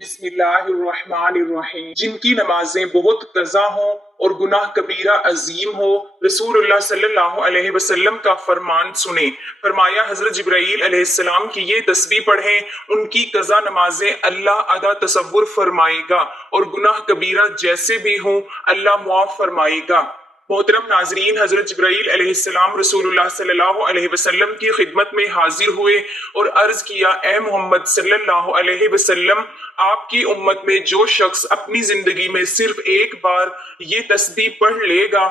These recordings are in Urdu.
بسم اللہ الرحمن الرحیم۔ جن کی نمازیں بہت قضا ہوں اور گناہ کبیرہ عظیم ہو، رسول اللہ صلی اللہ علیہ وسلم کا فرمان سنیں۔ فرمایا حضرت جبرائیل علیہ السلام کی یہ تسبیح پڑھیں، ان کی قضا نمازیں اللہ ادا تصور فرمائے گا، اور گناہ کبیرہ جیسے بھی ہوں اللہ معاف فرمائے گا۔ محترم ناظرین، حضرت جبرائیل علیہ السلام رسول اللہ صلی اللہ علیہ وسلم کی خدمت میں حاضر ہوئے اور عرض کیا، اے محمد صلی اللہ علیہ وسلم، آپ کی امت میں جو شخص اپنی زندگی میں صرف ایک بار یہ تسبیح پڑھ لے گا،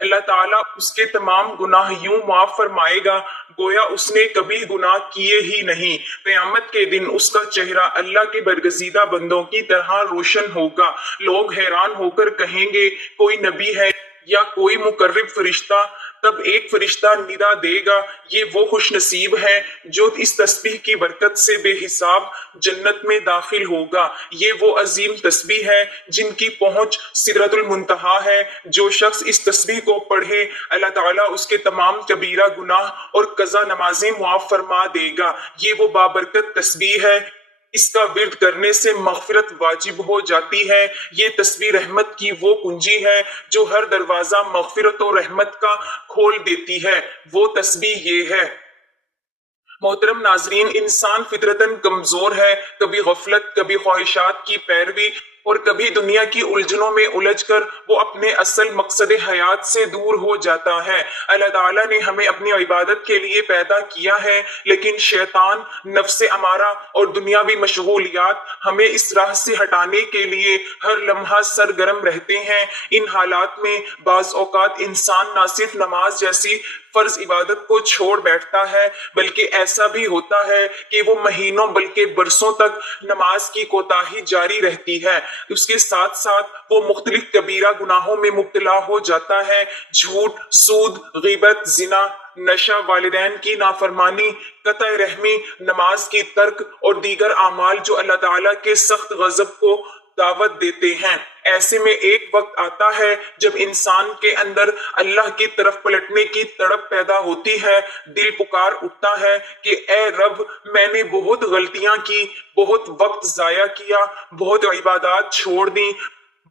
اللہ تعالیٰ اس کے تمام گناہ یوں معاف فرمائے گا گویا اس نے کبھی گناہ کیے ہی نہیں۔ قیامت کے دن اس کا چہرہ اللہ کے برگزیدہ بندوں کی طرح روشن ہوگا۔ لوگ حیران ہو کر کہیں گے، کوئی نبی ہے یا کوئی مقرب فرشتہ؟ تب ایک فرشتہ ندا دے گا، یہ وہ خوش نصیب ہے جو اس تسبیح کی برکت سے بے حساب جنت میں داخل ہوگا۔ یہ وہ عظیم تسبیح ہے جن کی پہنچ سدرۃ المنتہا ہے۔ جو شخص اس تسبیح کو پڑھے، اللہ تعالیٰ اس کے تمام کبیرہ گناہ اور قضا نمازیں معاف فرما دے گا۔ یہ وہ بابرکت تسبیح ہے، اس کا ورد کرنے سے مغفرت واجب ہو جاتی ہے۔ یہ تسبیح رحمت کی وہ کنجی ہے جو ہر دروازہ مغفرت و رحمت کا کھول دیتی ہے۔ وہ تسبیح یہ ہے۔ محترم ناظرین، انسان فطرتاً کمزور ہے، کبھی غفلت، کبھی خواہشات کی پیروی اور کبھی دنیا کی الجھنوں میں الجھ کر وہ اپنے اصل مقصد حیات سے دور ہو جاتا ہے۔ اللہ تعالیٰ نے ہمیں اپنی عبادت کے لیے پیدا کیا ہے، لیکن شیطان، نفس امارہ اور دنیاوی مشغولیات ہمیں اس راہ سے ہٹانے کے لیے ہر لمحہ سرگرم رہتے ہیں۔ ان حالات میں بعض اوقات انسان نہ صرف نماز جیسی فرض عبادت کو چھوڑ بیٹھتا ہے، بلکہ ایسا بھی ہوتا ہے کہ وہ مہینوں بلکہ برسوں تک نماز کی کوتاہی جاری رہتی ہے۔ اس کے ساتھ ساتھ وہ مختلف کبیرہ گناہوں میں مبتلا ہو جاتا ہے۔ جھوٹ، سود، غیبت، زنا، نشہ، والدین کی نافرمانی، قطع رحمی، نماز کی ترک اور دیگر اعمال جو اللہ تعالیٰ کے سخت غضب کو دعوت دیتے ہیں۔ ایسے میں ایک وقت آتا ہے جب انسان کے اندر اللہ کی طرف پلٹنے کی تڑپ پیدا ہوتی ہے۔ دل پکار اٹھتا ہے کہ اے رب، میں نے بہت غلطیاں کی، بہت وقت ضائع کیا، بہت عبادات چھوڑ دی،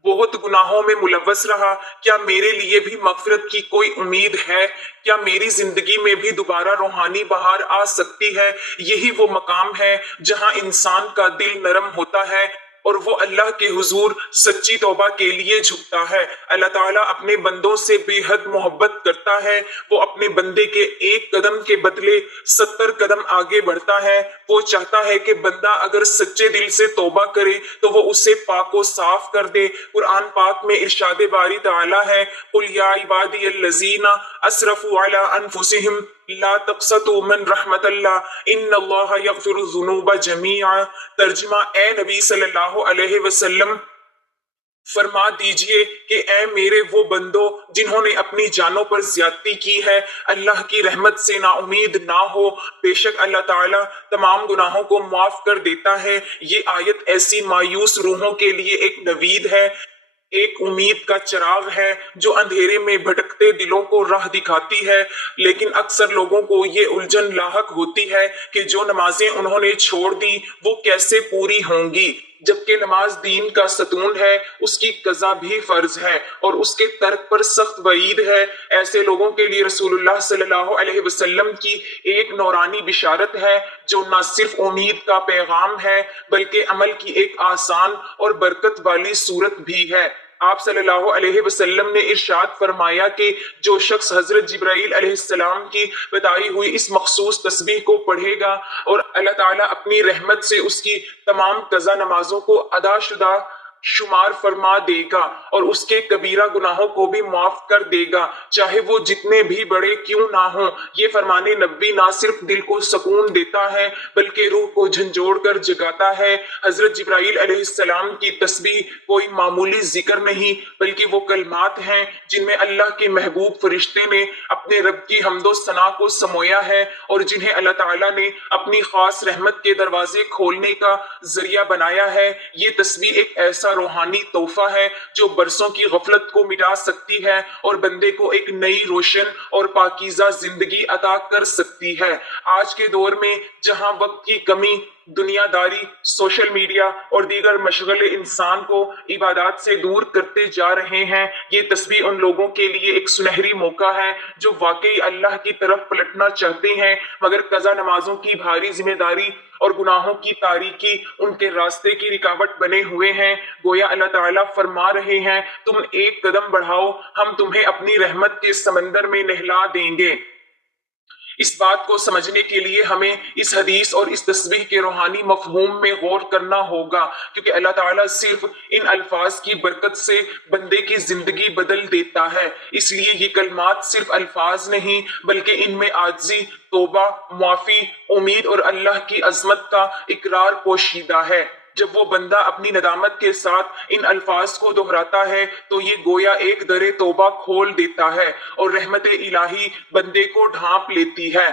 بہت گناہوں میں ملوث رہا۔ کیا میرے لیے بھی مغفرت کی کوئی امید ہے؟ کیا میری زندگی میں بھی دوبارہ روحانی بہار آ سکتی ہے؟ یہی وہ مقام ہے جہاں انسان کا دل نرم ہوتا ہے اور وہ اللہ کے حضور سچی توبہ کے لیے جھکتا ہے۔ اللہ تعالیٰ اپنے بندوں سے بے حد محبت کرتا ہے۔ وہ اپنے بندے کے ایک قدم کے بدلے 70 قدم آگے بڑھتا ہے۔ وہ چاہتا ہے کہ بندہ اگر سچے دل سے توبہ کرے تو وہ اسے پاک و صاف کر دے۔ قرآن پاک میں ارشاد باری تعالیٰ ہے، قُلْ يَا عِبَادِيَ الَّذِينَ أَسْرَفُوا عَلَىٰ أَنفُسِهِمْ لا تقسطوا من رحمت اللہ ان اللہ یغفر الذنوب جميعا۔ ترجمہ، اے نبی صلی اللہ علیہ وسلم، فرما دیجئے کہ اے میرے وہ بندو جنہوں نے اپنی جانوں پر زیادتی کی ہے، اللہ کی رحمت سے نا امید نہ ہو۔ بے شک اللہ تعالیٰ تمام گناہوں کو معاف کر دیتا ہے۔ یہ آیت ایسی مایوس روحوں کے لیے ایک نوید ہے، ایک امید کا چراغ ہے جو اندھیرے میں بھٹکتے دلوں کو راہ دکھاتی ہے۔ لیکن اکثر لوگوں کو یہ الجھن لاحق ہوتی ہے کہ جو نمازیں انہوں نے چھوڑ دی وہ کیسے پوری ہوں گی، جبکہ نماز دین کا ستون ہے، اس کی قضا بھی فرض ہے اور اس کے ترک پر سخت وعید ہے۔ ایسے لوگوں کے لیے رسول اللہ صلی اللہ علیہ وسلم کی ایک نورانی بشارت ہے جو نہ صرف امید کا پیغام ہے بلکہ عمل کی ایک آسان اور برکت والی صورت بھی ہے۔ آپ صلی اللہ علیہ وسلم نے ارشاد فرمایا کہ جو شخص حضرت جبرائیل علیہ السلام کی بتائی ہوئی اس مخصوص تسبیح کو پڑھے گا اور اللہ تعالیٰ اپنی رحمت سے اس کی تمام قضا نمازوں کو ادا شدہ شمار فرما دے گا اور اس کے کبیرہ گناہوں کو بھی معاف کر دے گا، چاہے وہ جتنے بھی بڑے کیوں نہ ہوں۔ یہ فرمان نبی نہ صرف دل کو سکون دیتا ہے بلکہ روح کو جھنجھوڑ کر جگاتا ہے۔ حضرت جبرائیل علیہ السلام کی تسبیح کوئی معمولی ذکر نہیں بلکہ وہ کلمات ہیں جن میں اللہ کے محبوب فرشتے نے اپنے رب کی حمد و ثنا کو سمویا ہے اور جنہیں اللہ تعالیٰ نے اپنی خاص رحمت کے دروازے کھولنے کا ذریعہ بنایا ہے۔ یہ تسبیح ایک ایسا روحانی تحفہ ہے جو برسوں کی غفلت کو مٹا سکتی ہے اور بندے کو ایک نئی روشن اور پاکیزہ زندگی عطا کر سکتی ہے۔ آج کے دور میں جہاں وقت کی کمی، دنیا داری، سوشل میڈیا اور دیگر مشغلے انسان کو عبادات سے دور کرتے جا رہے ہیں۔ یہ تسبیح ان لوگوں کے لیے ایک سنہری موقع ہے جو واقعی اللہ کی طرف پلٹنا چاہتے ہیں، مگر قضا نمازوں کی بھاری ذمہ داری اور گناہوں کی تاریکی ان کے راستے کی رکاوٹ بنے ہوئے ہیں۔ گویا اللہ تعالیٰ فرما رہے ہیں، تم ایک قدم بڑھاؤ، ہم تمہیں اپنی رحمت کے سمندر میں نہلا دیں گے۔ اس بات کو سمجھنے کے لیے ہمیں اس حدیث اور اس تسبیح کے روحانی مفہوم میں غور کرنا ہوگا، کیونکہ اللہ تعالیٰ صرف ان الفاظ کی برکت سے بندے کی زندگی بدل دیتا ہے۔ اس لیے یہ کلمات صرف الفاظ نہیں بلکہ ان میں عاجزی، توبہ، معافی، امید اور اللہ کی عظمت کا اقرار پوشیدہ ہے۔ جب وہ بندہ اپنی ندامت کے ساتھ ان الفاظ کو دہراتا ہے تو یہ گویا ایک در توبہ کھول دیتا ہے اور رحمت الہی بندے کو ڈھانپ لیتی ہے۔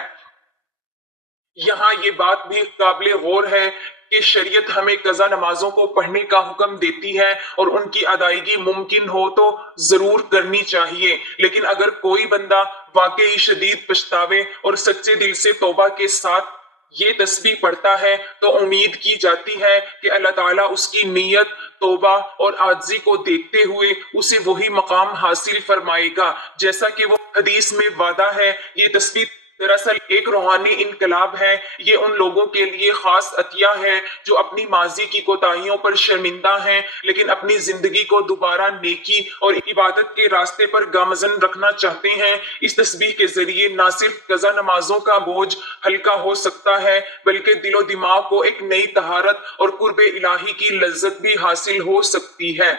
یہاں یہ بات بھی قابل غور ہے کہ شریعت ہمیں قضا نمازوں کو پڑھنے کا حکم دیتی ہے اور ان کی ادائیگی ممکن ہو تو ضرور کرنی چاہیے، لیکن اگر کوئی بندہ واقعی شدید پچھتاوے اور سچے دل سے توبہ کے ساتھ یہ تسبیح پڑھتا ہے تو امید کی جاتی ہے کہ اللہ تعالیٰ اس کی نیت، توبہ اور عاجزی کو دیکھتے ہوئے اسے وہی مقام حاصل فرمائے گا جیسا کہ وہ حدیث میں وعدہ ہے۔ یہ تسبیح دراصل ایک روحانی انقلاب ہے۔ یہ ان لوگوں کے لیے خاص عطیہ ہے جو اپنی ماضی کی کوتاہیوں پر شرمندہ ہیں لیکن اپنی زندگی کو دوبارہ نیکی اور عبادت کے راستے پر گامزن رکھنا چاہتے ہیں۔ اس تسبیح کے ذریعے نہ صرف قضا نمازوں کا بوجھ ہلکا ہو سکتا ہے بلکہ دل و دماغ کو ایک نئی طہارت اور قرب الہی کی لذت بھی حاصل ہو سکتی ہے۔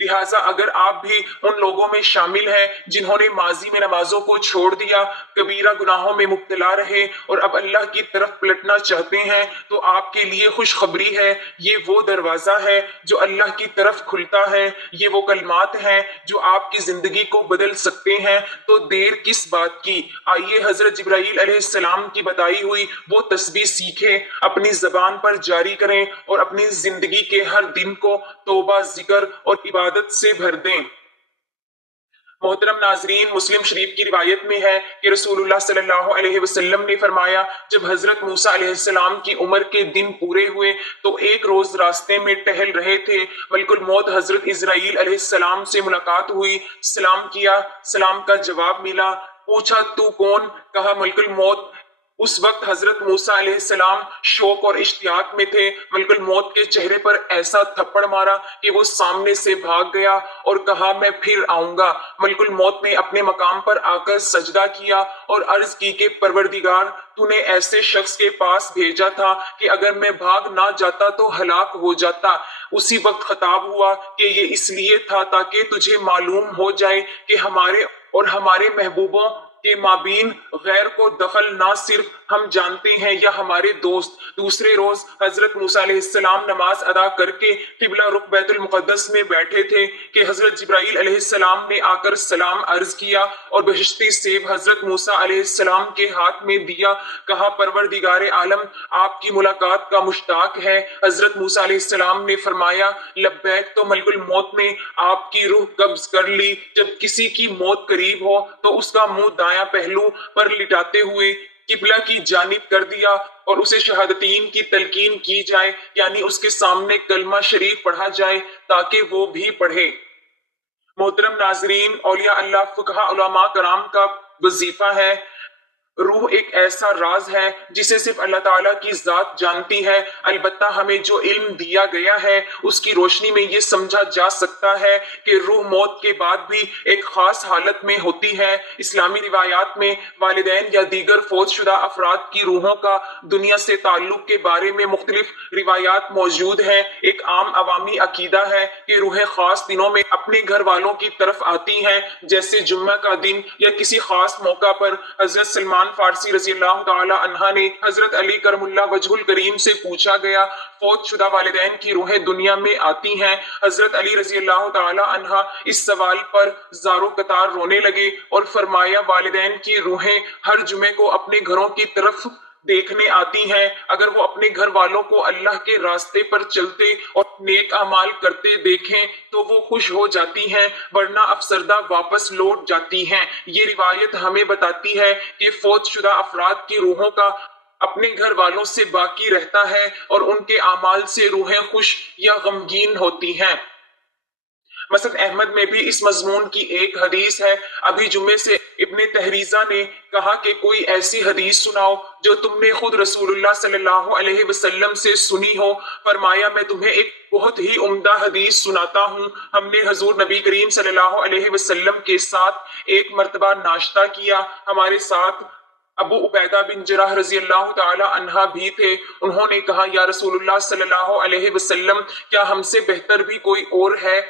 لہٰذا اگر آپ بھی ان لوگوں میں شامل ہیں جنہوں نے ماضی میں نمازوں کو چھوڑ دیا، کبیرہ گناہوں میں مبتلا رہے اور اب اللہ کی طرف پلٹنا چاہتے ہیں، تو آپ کے لیے خوشخبری ہے، یہ وہ دروازہ ہے جو اللہ کی طرف کھلتا ہے، یہ وہ کلمات ہیں جو آپ کی زندگی کو بدل سکتے ہیں۔ تو دیر کس بات کی، آئیے حضرت جبرائیل علیہ السلام کی بتائی ہوئی وہ تسبیح سیکھیں، اپنی زبان پر جاری کریں اور اپنی زندگی کے ہر دن کو توبہ، ذکر اور عبادت سے بھر دیں۔ محترم ناظرین، مسلم شریف کی روایت میں ہے کہ رسول اللہ صلی اللہ علیہ وسلم نے فرمایا، جب حضرت موسیٰ علیہ السلام کی عمر کے دن پورے ہوئے تو ایک روز راستے میں ٹہل رہے تھے، ملک الموت حضرت اسرائیل علیہ السلام سے ملاقات ہوئی، سلام کیا، سلام کا جواب ملا، پوچھا تو کون؟ کہا ملک الموت۔ اس وقت حضرت موسیٰ علیہ السلام شوق اور اشتیاق میں تھے۔ ملک الموت کے چہرے پر ایسا تھپڑ مارا کہ وہ سامنے سے بھاگ گیا اور کہا میں پھر آؤں گا۔ ملک الموت نے اپنے مقام پر آ کر سجدہ کیا اور عرض کی کہ پروردگار، تو نے ایسے شخص کے پاس بھیجا تھا کہ اگر میں بھاگ نہ جاتا تو ہلاک ہو جاتا۔ اسی وقت خطاب ہوا کہ یہ اس لیے تھا تاکہ تجھے معلوم ہو جائے کہ ہمارے اور ہمارے محبوبوں کے مابین غیر کو دخل نہ صرف ہم جانتے ہیں یا ہمارے دوست۔ دوسرے روز حضرت موسیٰ علیہ السلام نماز ادا کر کے قبلہ رخ بیت المقدس میں بیٹھے تھے کہ حضرت جبرائیل علیہ السلام نے آ کر سلام عرض کیا اور بہشتی سیب حضرت موسیٰ علیہ السلام کے ہاتھ میں دیا۔ کہا پروردگار عالم آپ کی ملاقات کا مشتاق ہے۔ حضرت موسیٰ علیہ السلام نے فرمایا لبیک۔ تو ملک الموت نے آپ کی روح قبض کر لی۔ جب کسی کی موت قریب ہو تو اس کا منہ دایاں پہلو پر لٹاتے ہوئے قبلہ کی جانب کر دیا اور اسے شہادتین کی تلقین کی جائے، یعنی اس کے سامنے کلمہ شریف پڑھا جائے تاکہ وہ بھی پڑھے۔ محترم ناظرین، اولیاء اللہ، فقہاء، علماء کرام کا وظیفہ ہے۔ روح ایک ایسا راز ہے جسے صرف اللہ تعالیٰ کی ذات جانتی ہے، البتہ ہمیں جو علم دیا گیا ہے اس کی روشنی میں یہ سمجھا جا سکتا ہے کہ روح موت کے بعد بھی ایک خاص حالت میں ہوتی ہے۔ اسلامی روایات میں والدین یا دیگر فوت شدہ افراد کی روحوں کا دنیا سے تعلق کے بارے میں مختلف روایات موجود ہیں۔ ایک عام عوامی عقیدہ ہے کہ روحیں خاص دنوں میں اپنے گھر والوں کی طرف آتی ہیں، جیسے جمعہ کا دن یا کسی خاص موقع پر۔ حضرت سلمان فارسی رضی اللہ تعالی عنہ نے حضرت علی کرم اللہ وجہ الکریم سے پوچھا گیا، فوت شدہ والدین کی روحیں دنیا میں آتی ہیں؟ حضرت علی رضی اللہ تعالی عنہ اس سوال پر زارو قطار رونے لگے اور فرمایا والدین کی روحیں ہر جمعے کو اپنے گھروں کی طرف دیکھنے آتی ہیں۔ اگر وہ اپنے گھر والوں کو اللہ کے راستے پر چلتے اور نیک اعمال کرتے دیکھیں تو وہ خوش ہو جاتی ہیں، ورنہ افسردہ واپس لوٹ جاتی ہیں۔ یہ روایت ہمیں بتاتی ہے کہ فوت شدہ افراد کی روحوں کا اپنے گھر والوں سے باقی رہتا ہے اور ان کے اعمال سے روحیں خوش یا غمگین ہوتی ہیں۔ مسند احمد میں بھی اس مضمون کی ایک حدیث ہے۔ ابھی جمعے سے ابن تحریزہ نے کہا کہ کوئی ایسی حدیث سناؤ جو تم نے خود رسول اللہ صلی اللہ علیہ وسلم سے سنی ہو۔ فرمایا میں تمہیں ایک بہت ہی عمدہ حدیث سناتا ہوں۔ ہم نے حضور نبی کریم صلی اللہ علیہ وسلم کے ساتھ ایک مرتبہ ناشتہ کیا۔ ہمارے ساتھ ابو عبیدہ بن جراح رضی اللہ تعالی عنہ بھی تھے۔ انہوں نے کہا یا رسول اللہ صلی اللہ علیہ وسلم کیا ہم سے بہتر بھی کوئی اور ہے؟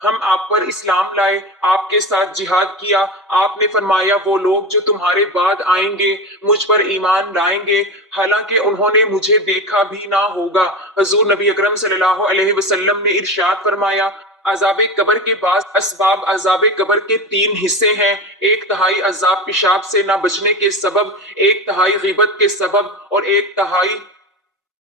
ہم آپ پر اسلام لائے، آپ کے ساتھ جہاد کیا۔ آپ نے فرمایا وہ لوگ جو تمہارے بعد آئیں گے مجھ پر ایمان لائیں گے حالانکہ انہوں نے مجھے دیکھا بھی نہ ہوگا۔ حضور نبی اکرم صلی اللہ علیہ وسلم نے ارشاد فرمایا عذاب قبر کے بعض اسباب عذاب قبر کے 3 حصے ہیں۔ 1/3 عذاب پیشاب سے نہ بچنے کے سبب، 1/3 غیبت کے سبب اور 1/3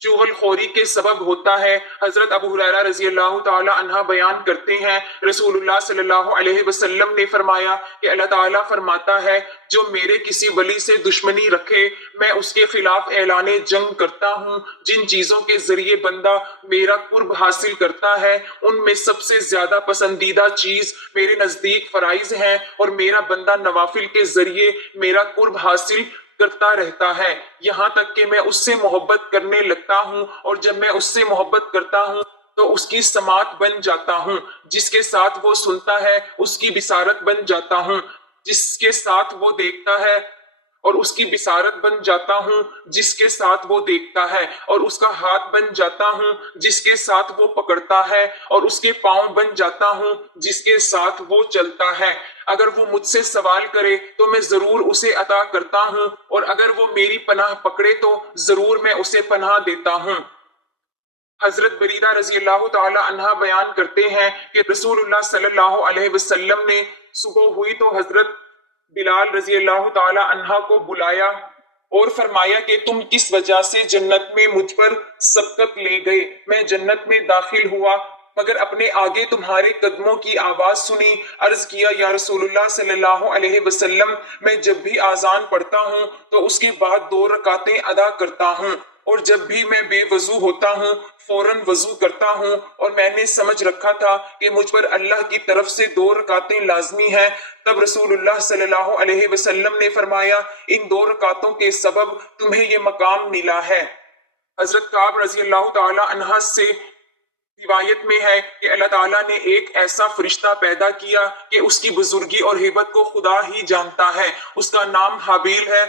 چغل خوری کے سبب ہوتا ہے۔ حضرت ابو ہریرہ رضی اللہ تعالی عنہ بیان کرتے ہیں رسول اللہ صلی اللہ علیہ وسلم نے فرمایا کہ اللہ تعالیٰ فرماتا ہے جو میرے کسی ولی سے دشمنی رکھے میں اس کے خلاف اعلان جنگ کرتا ہوں۔ جن چیزوں کے ذریعے بندہ میرا قرب حاصل کرتا ہے ان میں سب سے زیادہ پسندیدہ چیز میرے نزدیک فرائض ہیں اور میرا بندہ نوافل کے ذریعے میرا قرب حاصل کرتا رہتا ہے یہاں تک کہ میں اس سے محبت کرنے لگتا ہوں، اور جب میں اس سے محبت کرتا ہوں تو اس کی سماعت بن جاتا ہوں، جس کے ساتھ وہ سنتا ہے اس کی بصارت بن جاتا ہوں، جس کے ساتھ وہ دیکھتا ہے اور اس کی بصارت بن جاتا ہوں، جس کے ساتھ وہ دیکھتا ہے اور اس کا ہاتھ بن جاتا ہوں، جس کے ساتھ وہ پکڑتا ہے اور اس کے پاؤں بن جاتا ہوں، جس کے ساتھ وہ چلتا ہے۔ اگر وہ مجھ سے سوال کرے تو میں ضرور اسے عطا کرتا ہوں، اور اگر وہ میری پناہ پکڑے تو ضرور میں اسے پناہ دیتا ہوں۔ حضرت بریدہ رضی اللہ تعالی عنہ بیان کرتے ہیں کہ رسول اللہ صلی اللہ علیہ وسلم نے صبح ہوئی تو حضرت بلال رضی اللہ تعالی عنہ کو بلایا اور فرمایا کہ تم کس وجہ سے جنت میں مجھ پر سبقت لے گئے؟ میں جنت میں داخل ہوا مگر اپنے آگے تمہارے قدموں کی آواز سنی۔ عرض کیا یا رسول اللہ صلی اللہ علیہ وسلم میں جب بھی آذان پڑھتا ہوں تو اس کے بعد 2 رکعتیں ادا کرتا ہوں، اور جب بھی میں بے وضو ہوتا ہوں فوراً وضو کرتا ہوں، اور میں نے سمجھ رکھا تھا کہ مجھ پر اللہ کی طرف سے 2 رکعتیں لازمی ہیں۔ تب رسول اللہ صلی اللہ علیہ وسلم نے فرمایا ان 2 رکعتوں کے سبب تمہیں یہ مقام ملا ہے۔ حضرت کعب رضی اللہ تعالی عنہ سے روایت میں ہے کہ اللہ تعالیٰ نے ایک ایسا فرشتہ پیدا کیا کہ اس کی بزرگی اور ہیبت کو خدا ہی جانتا ہے، اس کا نام حابیل ہے۔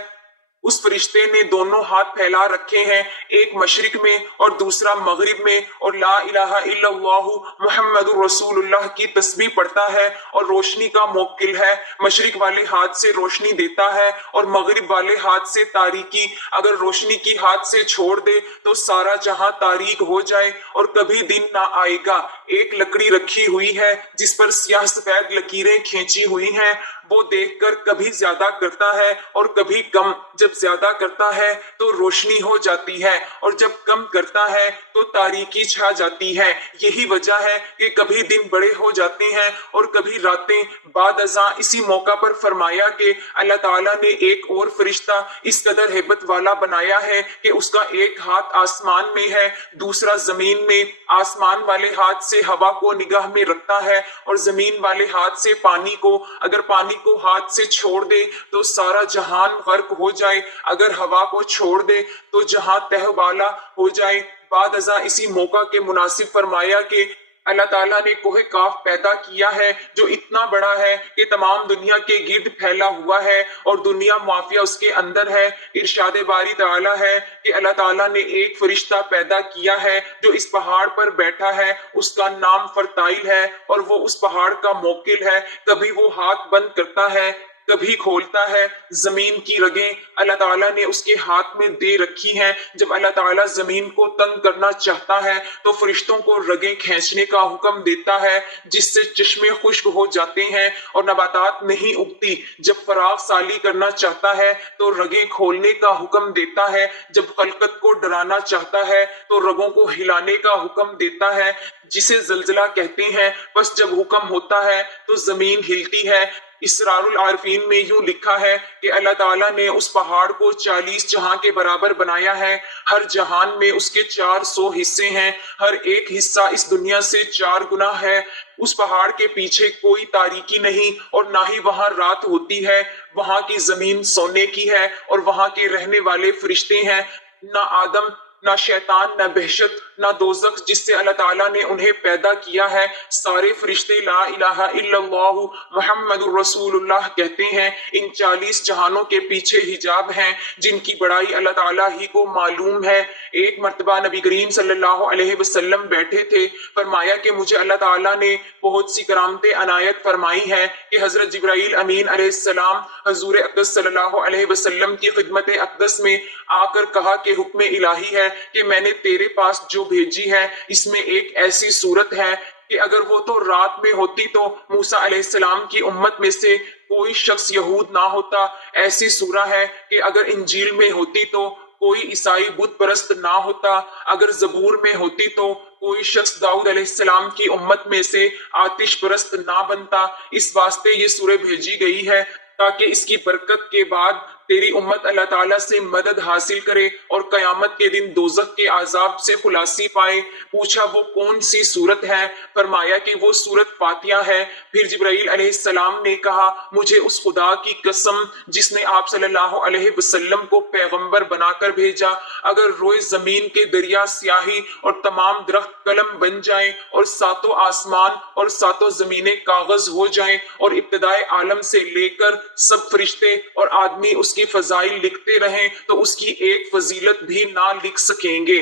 اس فرشتے نے دونوں ہاتھ پھیلا رکھے ہیں، ایک مشرق میں اور دوسرا مغرب میں، اور لا الہ الا اللہ محمد الرسول اللہ کی تسبیح پڑھتا ہے اور روشنی کا موکل ہے۔ مشرق والے ہاتھ سے روشنی دیتا ہے اور مغرب والے ہاتھ سے تاریکی۔ اگر روشنی کی ہاتھ سے چھوڑ دے تو سارا جہاں تاریک ہو جائے اور کبھی دن نہ آئے گا۔ ایک لکڑی رکھی ہوئی ہے جس پر سیاہ سفید لکیریں کھینچی ہوئی ہیں، وہ دیکھ کر کبھی زیادہ کرتا ہے اور کبھی کم۔ جب زیادہ کرتا ہے تو روشنی ہو جاتی ہے اور جب کم کرتا ہے تو تاریکی چھا جاتی ہے۔ یہی وجہ ہے کہ کبھی دن بڑے ہو جاتے ہیں اور کبھی راتیں۔ بعد ازاں اسی موقع پر فرمایا کہ اللہ تعالیٰ نے ایک اور فرشتہ اس قدر ہیبت والا بنایا ہے کہ اس کا ایک ہاتھ آسمان میں ہے دوسرا زمین میں۔ آسمان والے ہاتھ سے ہوا کو نگاہ میں رکھتا ہے اور زمین والے ہاتھ سے پانی کو۔ اگر پانی کو ہاتھ سے چھوڑ دے تو سارا جہان غرق ہو جائے، اگر ہوا کو چھوڑ دے تو جہاں تہ والا ہو جائے۔ بعد ازاں اسی موقع کے مناسب فرمایا کہ اللہ تعالیٰ نے کوہ کاف پیدا کیا ہے جو اتنا بڑا ہے کہ تمام دنیا کے گرد پھیلا ہوا ہے اور دنیا معافیہ اس کے اندر ہے۔ ارشاد باری تعالیٰ ہے کہ اللہ تعالیٰ نے ایک فرشتہ پیدا کیا ہے جو اس پہاڑ پر بیٹھا ہے، اس کا نام فرتائل ہے اور وہ اس پہاڑ کا موکل ہے۔ کبھی وہ ہاتھ بند کرتا ہے کبھی کھولتا ہے۔ زمین کی رگیں اللہ تعالیٰ نے اس کے ہاتھ میں دے رکھی ہیں۔ جب اللہ تعالیٰ زمین کو تنگ کرنا چاہتا ہے تو فرشتوں کو رگیں کھینچنے کا حکم دیتا ہے جس سے چشمے خشک ہو جاتے ہیں اور نباتات نہیں اگتی۔ جب فراغ سالی کرنا چاہتا ہے تو رگیں کھولنے کا حکم دیتا ہے۔ جب خلقت کو ڈرانا چاہتا ہے تو رگوں کو ہلانے کا حکم دیتا ہے جسے زلزلہ کہتے ہیں۔ بس جب حکم ہوتا ہے تو زمین ہلتی ہے۔ اسرار العارفین میں یوں لکھا ہے کہ اللہ تعالیٰ نے اس پہاڑ کو 40 جہاں کے برابر بنایا ہے. ہر جہان میں اس کے 400 حصے ہیں. ہر ایک حصہ اس دنیا سے 4 گنا ہے. اس پہاڑ کے پیچھے کوئی تاریکی نہیں اور نہ ہی وہاں رات ہوتی ہے. وہاں کی زمین سونے کی ہے اور وہاں کے رہنے والے فرشتے ہیں. نہ آدم، نہ شیطان، نہ بہشت، نہ دوزخ جس سے اللہ تعالیٰ نے انہیں پیدا کیا ہے. سارے فرشتے لا الہ الا اللہ محمد الرسول اللہ کہتے ہیں. ان 40 جہانوں کے پیچھے حجاب ہیں جن کی بڑائی اللہ تعالیٰ ہی کو معلوم ہے. ایک مرتبہ نبی کریم صلی اللہ علیہ وسلم بیٹھے تھے. فرمایا کہ مجھے اللہ تعالیٰ نے بہت سی کرامتیں عنایت فرمائی ہیں کہ حضرت جبرائیل امین علیہ السلام حضور اقدس صلی اللہ علیہ وسلم کی خدمت اقدس میں آ کر کہا کہ حکم الہی ہے کہ میں نے تیرے پاس جو بھیجی ہے اس میں ایک ایسی صورت ہے کہ اگر وہ تو رات میں ہوتی تو موسیٰ علیہ السلام کی امت میں سے کوئی شخص یہود نہ ہوتا. ایسی سورہ ہے کہ اگر انجیل میں ہوتی تو کوئی عیسائی بت پرست نہ ہوتا. اگر زبور میں ہوتی تو کوئی شخص داؤد علیہ السلام کی امت میں سے آتش پرست نہ بنتا. اس واسطے یہ سورہ بھیجی گئی ہے تاکہ اس کی برکت کے بعد تیری امت اللہ تعالیٰ سے مدد حاصل کرے اور قیامت کے دن دوزخ کے عذاب سے خلاصی پائے. پوچھا وہ کون سی صورت ہے؟ فرمایا کہ وہ صورت فاتحہ ہے. پھر جبرائیل علیہ السلام نے کہا مجھے اس خدا کی قسم جس نے آپ صلی اللہ علیہ وسلم کو پیغمبر بنا کر بھیجا، اگر روئے زمین کے دریا سیاہی اور تمام درخت قلم بن جائیں اور 7 آسمان اور 7 زمینیں کاغذ ہو جائیں اور ابتدائے عالم سے لے کر سب فرشتے اور آدمی اس کی فضائل لکھتے رہیں تو اس کی ایک فضیلت بھی نہ لکھ سکیں گے.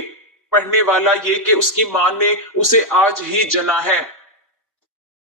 پڑھنے والا یہ کہ اس کی ماں نے اسے آج ہی جنا ہے.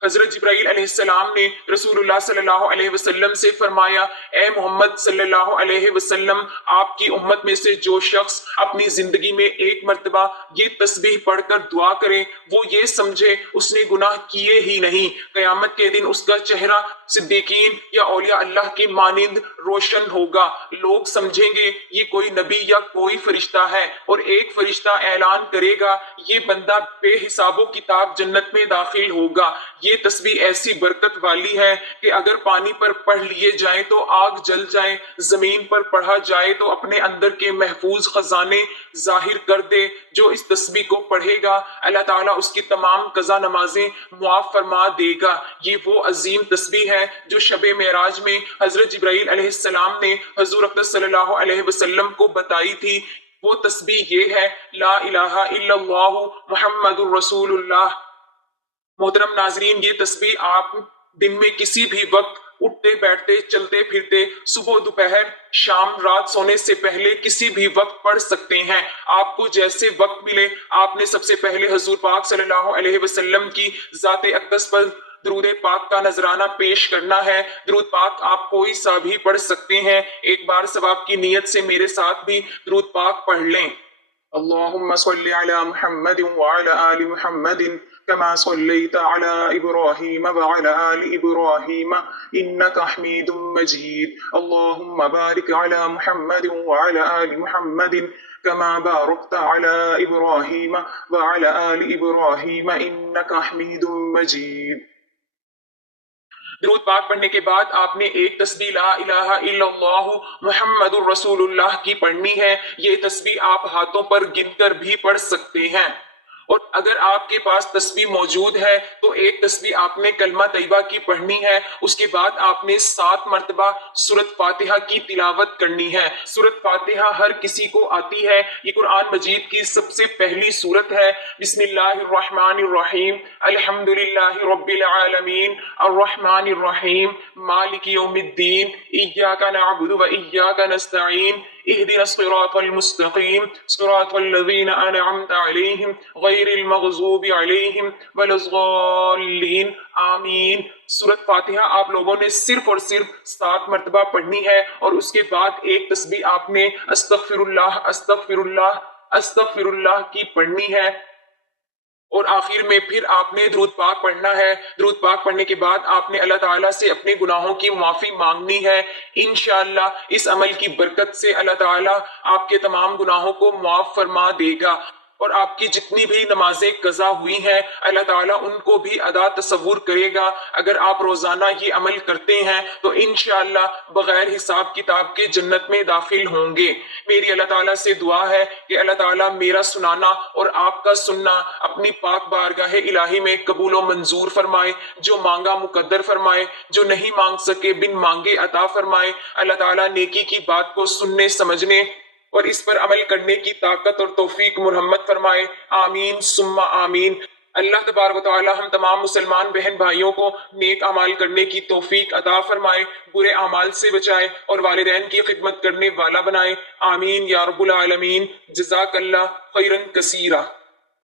حضرت جبرائیل علیہ السلام نے رسول اللہ صلی اللہ علیہ وسلم سے فرمایا اے محمد صلی اللہ علیہ وسلم، آپ کی امت میں سے جو شخص اپنی زندگی میں ایک مرتبہ یہ تسبیح پڑھ کر دعا کرے وہ یہ سمجھے اس نے گناہ کیے ہی نہیں. قیامت کے دن اس کا چہرہ صدیقین یا اولیاء اللہ کی مانند روشن ہوگا. لوگ سمجھیں گے یہ کوئی نبی یا کوئی فرشتہ ہے اور ایک فرشتہ اعلان کرے گا یہ بندہ بے حساب و کتاب جنت میں داخل ہوگا. یہ تسبیح ایسی برکت والی ہے کہ اگر پانی پر پڑھ لیے جائیں تو آگ جل جائیں، زمین پر پڑھا جائے تو اپنے اندر کے محفوظ خزانے ظاہر کر دے. جو اس تسبیح کو پڑھے گا اللہ تعالیٰ اس کی تمام قضا نمازیں معاف فرما دے گا. یہ وہ عظیم تسبیح ہے جو شب معراج میں حضرت جبرائیل علیہ السلام نے حضور اقدس صلی اللہ علیہ وسلم کو بتائی تھی. وہ تسبیح یہ ہے لا الہ الا اللہ محمد الرسول اللہ. محترم ناظرین، یہ تسبیح آپ دن میں کسی بھی وقت اٹھتے بیٹھتے چلتے پھرتے صبح دوپہر شام رات سونے سے پہلے کسی بھی وقت پڑھ سکتے ہیں. آپ کو جیسے وقت ملے آپ نے سب سے پہلے حضور پاک صلی اللہ علیہ وسلم کی ذات اقدس پر درود پاک کا نذرانہ پیش کرنا ہے. درود پاک آپ کوئی سا بھی پڑھ سکتے ہیں. ایک بار ثواب کی نیت سے میرے ساتھ بھی درود پاک پڑھ لیں. اللہم صلی علی محمد وعلی آل محمد كما صليت على إبراهيم وعلى آل إبراهيم إنك حميد مجيد. اللهم بارك على محمد وعلى آل محمد كما باركت على إبراهيم وعلى آل إبراهيم إنك حميد مجيد. درود پاک پڑھنے کے بعد آپ نے ایک تسبیح لا الہ الا اللہ محمد الرسول اللہ کی پڑھنی ہے. یہ تسبیح آپ ہاتھوں پر گن کر بھی پڑھ سکتے ہیں. اور اگر آپ کے پاس تسبیح موجود ہے تو ایک تسبیح آپ نے کلمہ طیبہ کی پڑھنی ہے. اس کے بعد آپ نے 7 مرتبہ سورۃ فاتحہ کی تلاوت کرنی ہے. سورۃ فاتحہ ہر کسی کو آتی ہے. یہ قرآن مجید کی سب سے پہلی سورت ہے. بسم اللہ الرحمن الرحیم الحمد للہ رب العالمین الرحمن الرحیم مالک یوم الدین ایاک نعبد و ایاک نستعین اهدنا الصراط المستقيم صراط الذين أنعمت عليهم غير المغضوب عليهم ولا الضالين آمین. سورۃ فاتحہ آپ لوگوں نے صرف اور صرف 7 مرتبہ پڑھنی ہے اور اس کے بعد ایک تسبیح آپ نے استغفر اللہ استغفر اللہ استغفر اللہ کی پڑھنی ہے. اور آخر میں پھر آپ نے درود پاک پڑھنا ہے. درود پاک پڑھنے کے بعد آپ نے اللہ تعالیٰ سے اپنے گناہوں کی معافی مانگنی ہے. انشاءاللہ اس عمل کی برکت سے اللہ تعالیٰ آپ کے تمام گناہوں کو معاف فرما دے گا. اور آپ کی جتنی بھی نمازیں قضا ہوئی ہیں اللہ تعالیٰ ان کو بھی ادا تصور کرے گا۔ اگر آپ روزانہ یہ عمل کرتے ہیں تو انشاءاللہ بغیر حساب کتاب کے جنت میں داخل ہوں گے۔ میری اللہ تعالیٰ سے دعا ہے کہ اللہ تعالیٰ میرا سنانا اور آپ کا سننا اپنی پاک بارگاہ الہی میں قبول و منظور فرمائے، جو مانگا مقدر فرمائے، جو نہیں مانگ سکے بن مانگے عطا فرمائے۔ اللہ تعالیٰ نیکی کی بات کو سننے سمجھنے اور اس پر عمل کرنے کی طاقت اور توفیق مرحمت فرمائے، آمین ثم آمین۔ اللہ تبارک و تعالی ہم تمام مسلمان بہن بھائیوں کو نیک اعمال کرنے کی توفیق عطا فرمائے، برے اعمال سے بچائے اور والدین کی خدمت کرنے والا بنائے، آمین یا رب العالمین۔ جزاک اللہ خیرا کثیرا۔